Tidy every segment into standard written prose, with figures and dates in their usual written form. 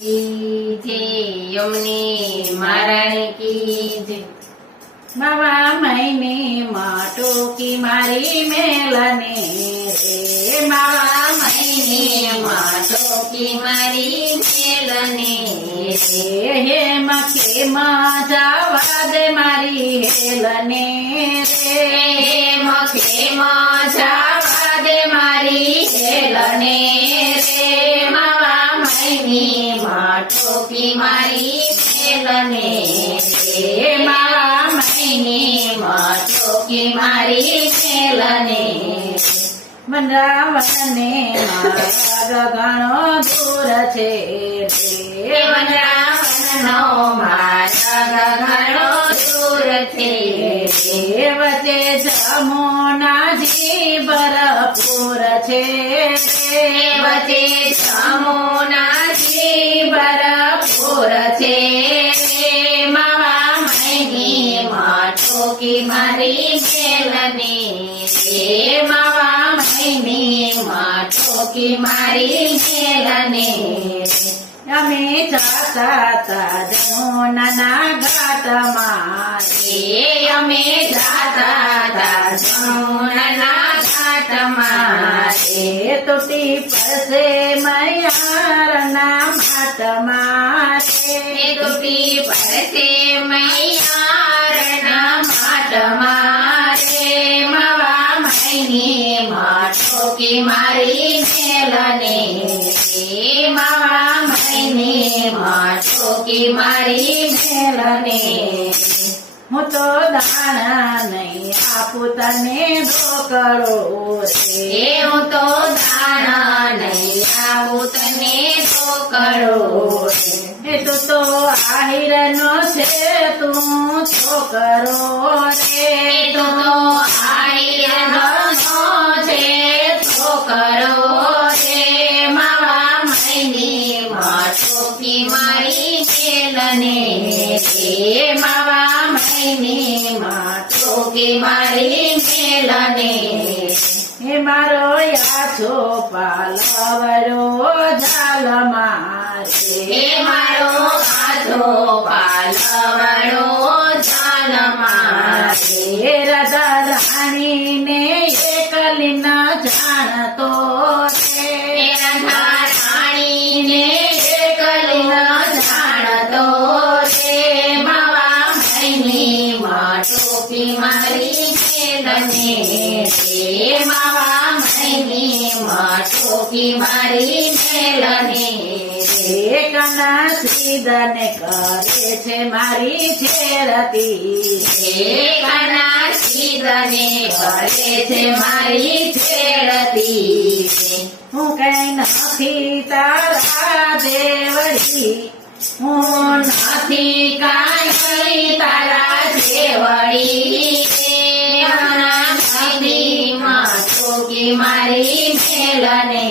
जय यमुने महारानी की जय। मावा महीने माटो की मारी मेलने रे मावा महीने माटो की मारी मेलने रे हे मखे जावा दे मारी हेलने रे मखे जावा दे मारी हेलने रे मावा महीने माटो की मारी मेलने रे मावा महीने माटो की मारी मेलने वनरावण ने मारा घणो दूर छे रे वनरावण नो मारा घणो दूर छे वचे जमुना जी भरपूर छे वचे जमुना जी भरपूर छे मावा महीने माटो की मारी मेलने रे मावा महीने माटो की मारी मेलने અમે જાતા તા જમુના ઘાટ મારે અમે જાતા તા જમુના ઘાટ મારે તૂટી પડશે મૈયારના માટ મારે તૂટી પડશે મૈયારના માટ મારે માવા મહીને માટો કી મારી મેલને માવા મહીને માટો કી મારી મેલને હું તો દાણા નહીં આપું તને ઢોકળો રે હું તો દાણા નહીં આપું તને ઢોકળો એ તું તો આહિરનો છે તું છોકરો રે તું તો આહિરનો છે છોકરો રે માવા મહીને માટો કી મારી મેલને રે માવા મહીને માટો કી મારી મેલને હે મારો યાછો પાલવરો ઝાલ મારે હે મારો આજો પાલવડો જાન મારે રાધા રાણીને એકલી ન જાણતો રે રાધા રાણીને એકલી ન જાણતો રે માવા મહીને માટો કી મારી મેલને રે માવા મહીને માટો કી મારી મેલને કના સીધને કરે છે મારી છેડતી કાના સીધને કરે છે મારી છેડતી હું કઈ નથી તારા દેવડી હું નથી કાંઈ તારા જેવડી મહીને માટો કી મારી મેલને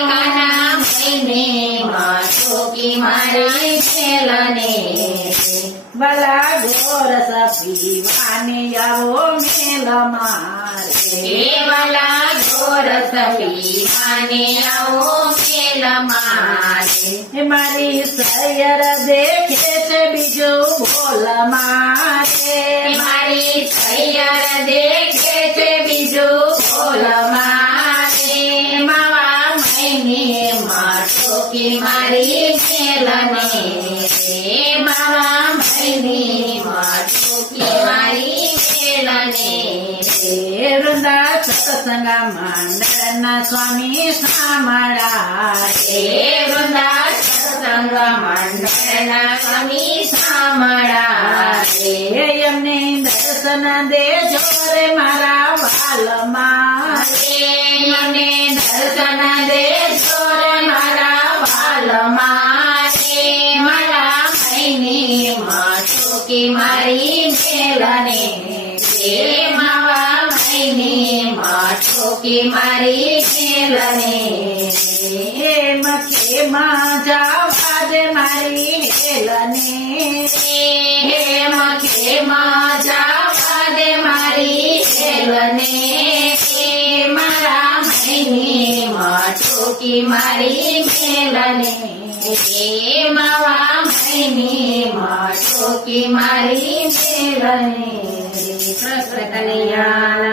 કાના મહીને માટો કી મારી મેલને ભલા ગોરસ પીવાને આવો મેલ મારે વાલા ગોરસ પીવાને આવો મેલ મારે મારી સૈયર દેખે છે બીજું બોલ મારે મારી સૈયર દેખે છે બીજું બોલ મારે માવા મહીને માટો કી મારી મેલને માવા મહીને માટો કી મારી મેલને વૃંદા સત્સંગ મંડળના સ્વામી સામળા વૃંદા સત્સંગ મંડળના સ્વામી સામળા એમને દર્શન દેજો રે મારા વાલ મારે મને દર્શન દેજો રે મારા વાલ મારે મારા મહીને માટો કી મારી મેલને માવા મહીને માટો કી મારી મેલને મખે જાવા દે મારી હેલને મખે જાવા દે મારી હેલને મારા મહીને માટો કી મારી મેલને એ માવા મહિની માં ટોકી મારી મેલને કૃષ્ણ કનૈયા